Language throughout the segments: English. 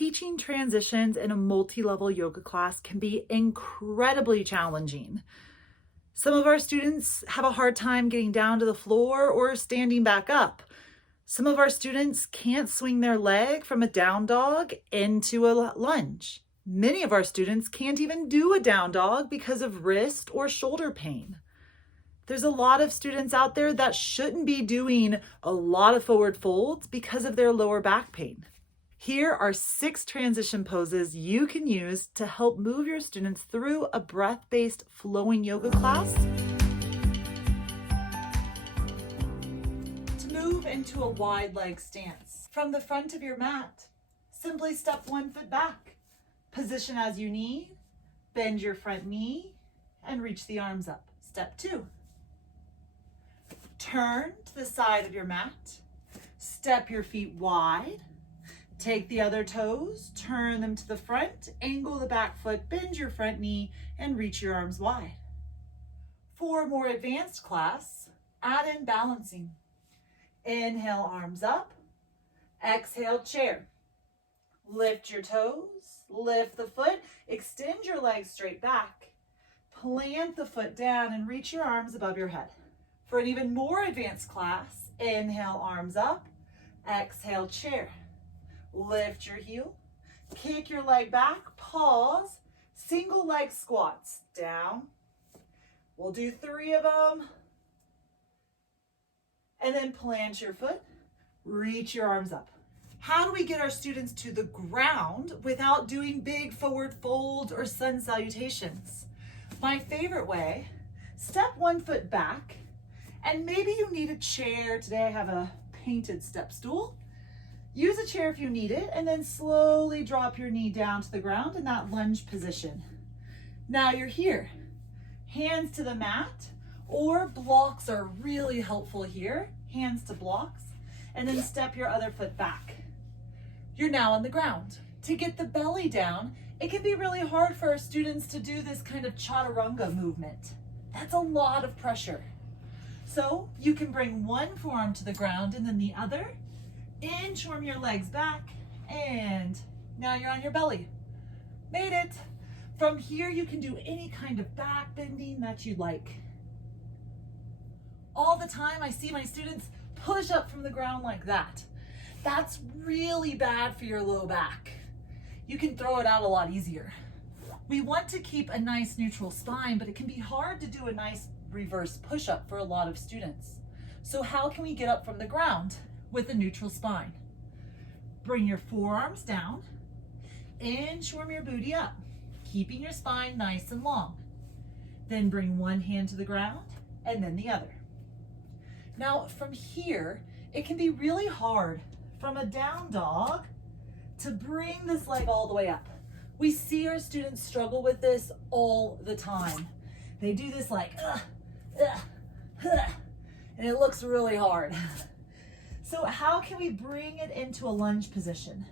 Teaching transitions in a multi-level yoga class can be incredibly challenging. Some of our students have a hard time getting down to the floor or standing back up. Some of our students can't swing their leg from a down dog into a lunge. Many of our students can't even do a down dog because of wrist or shoulder pain. There's a lot of students out there that shouldn't be doing a lot of forward folds because of their lower back pain. Here are 6 transition poses you can use to help move your students through a breath-based flowing yoga class. To move into a wide leg stance, from the front of your mat, simply step 1 foot back. Position as you need, bend your front knee, and reach the arms up. Step 2. Turn to the side of your mat, step your feet wide, take the other toes, turn them to the front, angle the back foot, bend your front knee, and reach your arms wide. For a more advanced class, add in balancing. Inhale, arms up. Exhale, chair. Lift your toes, lift the foot, extend your legs straight back. Plant the foot down and reach your arms above your head. For an even more advanced class, inhale, arms up. Exhale, chair. Lift your heel, kick your leg back, pause, single leg squats, down. We'll do 3 of them. And then plant your foot, reach your arms up. How do we get our students to the ground without doing big forward folds or sun salutations? My favorite way, step 1 foot back, and maybe you need a chair. Today I have a painted step stool. Use a chair if you need it, and then slowly drop your knee down to the ground in that lunge position. Now you're here. Hands to the mat, or blocks are really helpful here. Hands to blocks, and then step your other foot back. You're now on the ground. To get the belly down, it can be really hard for our students to do this kind of chaturanga movement. That's a lot of pressure. So you can bring one forearm to the ground and then the other. Inchworm your legs back, and now you're on your belly. Made it. From here, you can do any kind of back bending that you like. All the time, I see my students push up from the ground like that. That's really bad for your low back. You can throw it out a lot easier. We want to keep a nice neutral spine, but it can be hard to do a nice reverse push-up for a lot of students. So how can we get up from the ground with a neutral spine? Bring your forearms down, inchworm your booty up, keeping your spine nice and long. Then bring one hand to the ground and then the other. Now from here, it can be really hard from a down dog to bring this leg all the way up. We see our students struggle with this all the time. They do this like, and it looks really hard. So how can we bring it into a lunge position?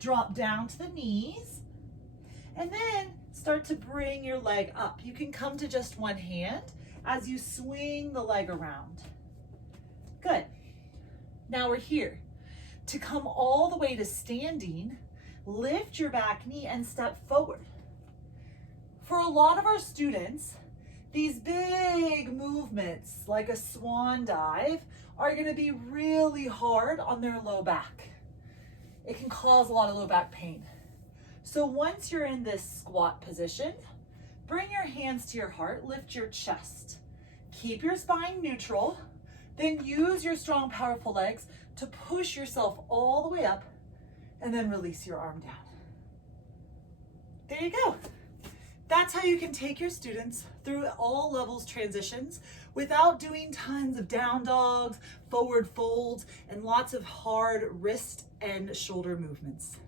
Drop down to the knees and then start to bring your leg up. You can come to just one hand as you swing the leg around. Good. Now we're here. To come all the way to standing, lift your back knee and step forward. For a lot of our students, these big movements like a swan dive are going to be really hard on their low back. It can cause a lot of low back pain. So once you're in this squat position, bring your hands to your heart, lift your chest. Keep your spine neutral, then use your strong, powerful legs to push yourself all the way up and then release your arm down. There you go. That's how you can take your students through all levels transitions without doing tons of down dogs, forward folds, and lots of hard wrist and shoulder movements.